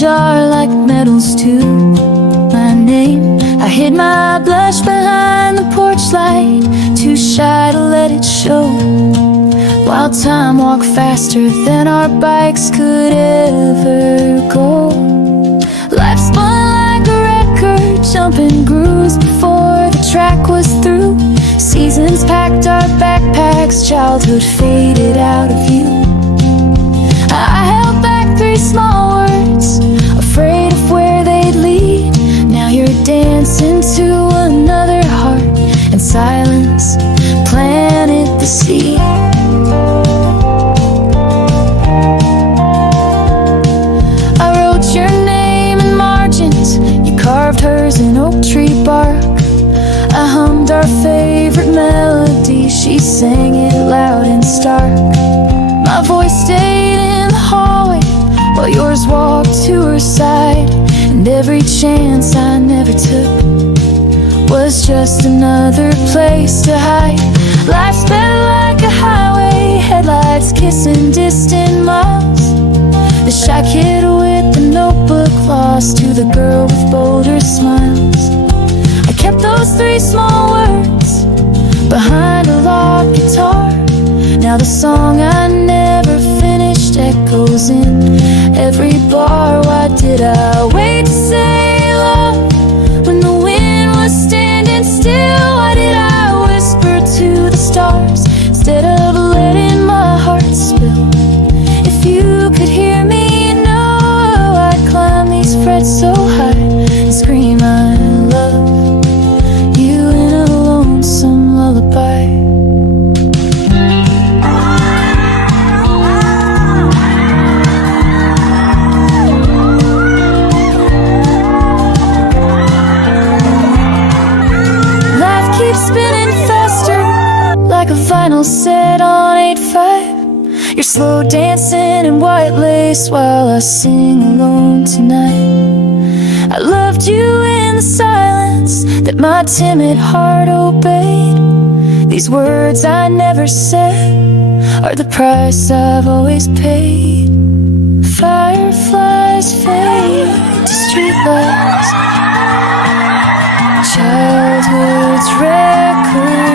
jar like medals to my name. I hid my blush behind the porch light, too shy to let it show, while time walked faster than our bikes could ever go. Life spun like a record, jumping grooves before the track was through. Seasons packed our backpacks, childhood faded out of view. I held back 3 small words, afraid of where they'd lead. Now you're dancing to another heart, and silence planted the seed. I wrote your name in margins, you carved hers in oak tree bark. I hummed our favorite melody, she sang it loud and stark. My voice stayed in the hallway while yours walked to her side, and every chance I never took was just another place to hide. Life sped like a highway, headlights kissing distant miles. The shy kid with the notebook lost to the girl with bolder smiles. I kept those 3 small words behind a locked guitar. Now the song I never finished echoes in every bar. Why did I wait to say love when the wind was standing still? Why did I whisper to the stars instead of letting my heart spill? If you could hear me, you know I'd climb these frets so high and scream I love you in a lonesome lullaby. Spinning faster like a vinyl set on 8/5. You're slow dancing in white lace while I sing alone tonight. I loved you in the silence that my timid heart obeyed. These words I never said are the price I've always paid. Fireflies fade to streetlights, childhood's record